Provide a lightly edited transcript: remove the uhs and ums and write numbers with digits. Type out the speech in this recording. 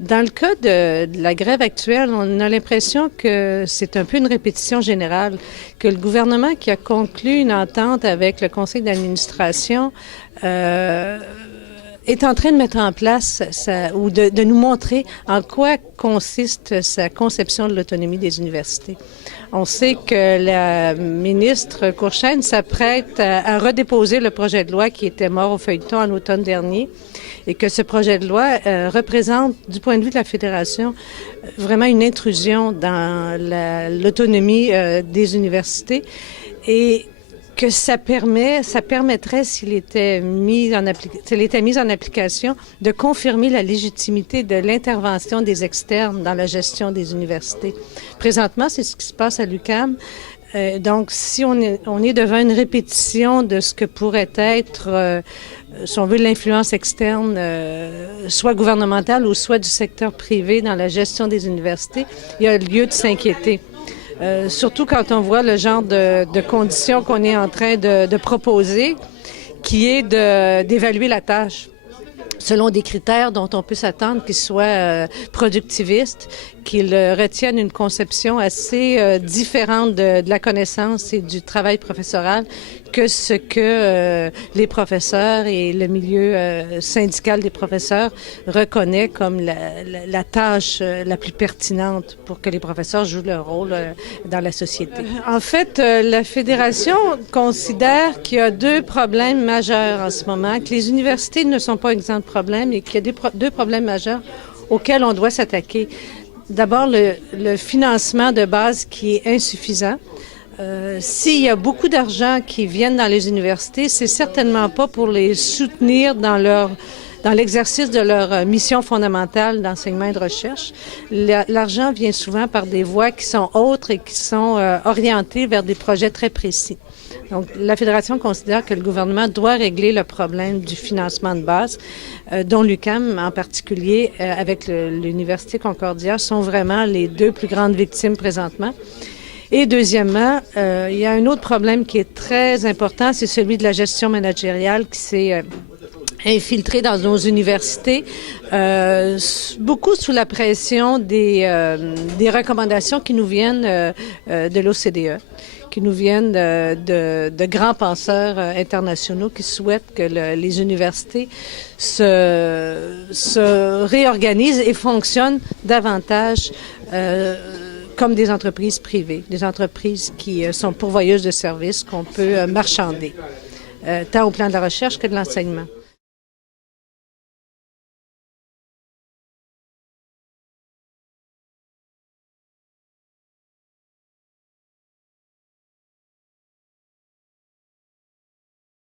Dans le cas de la grève actuelle, on a l'impression que c'est un peu une répétition générale, que le gouvernement qui a conclu une entente avec le conseil d'administration est en train de mettre en place ou de nous montrer en quoi consiste sa conception de l'autonomie des universités. On sait que la ministre Courchaine s'apprête à redéposer le projet de loi qui était mort au feuilleton en automne dernier et que ce projet de loi représente, du point de vue de la Fédération, vraiment une intrusion dans l'autonomie des universités et que ça permettrait, s'il était mis en application, de confirmer la légitimité de l'intervention des externes dans la gestion des universités. Présentement, c'est ce qui se passe à l'UQAM. Donc, si on est devant une répétition de ce que pourrait être, si on veut, l'influence externe, soit gouvernementale ou soit du secteur privé dans la gestion des universités, il y a lieu de s'inquiéter. Surtout quand on voit le genre de conditions qu'on est en train de proposer, qui est d'évaluer la tâche selon des critères dont on peut s'attendre qu'ils soient productivistes, qu'ils retiennent une conception assez différente de la connaissance et du travail professoral que ce que les professeurs et le milieu syndical des professeurs reconnaît comme la tâche la plus pertinente pour que les professeurs jouent leur rôle dans la société. En fait, la Fédération considère qu'il y a deux problèmes majeurs en ce moment, que les universités ne sont pas exemptes de problèmes et qu'il y a deux problèmes majeurs auxquels on doit s'attaquer. D'abord, le financement de base qui est insuffisant. S'il y a beaucoup d'argent qui viennent dans les universités, c'est certainement pas pour les soutenir dans l'exercice de leur mission fondamentale d'enseignement et de recherche. L'argent vient souvent par des voies qui sont autres et qui sont orientées vers des projets très précis. Donc, la Fédération considère que le gouvernement doit régler le problème du financement de base, dont l'UQAM en particulier, avec l'Université Concordia, sont vraiment les deux plus grandes victimes présentement. Et deuxièmement, il y a un autre problème qui est très important, c'est celui de la gestion managériale qui s'est infiltré dans nos universités, beaucoup sous la pression des recommandations qui nous viennent de l'OCDE, qui nous viennent de grands penseurs internationaux qui souhaitent que les universités se réorganisent et fonctionnent davantage comme des entreprises privées, des entreprises qui sont pourvoyeuses de services qu'on peut marchander, tant au plan de la recherche que de l'enseignement.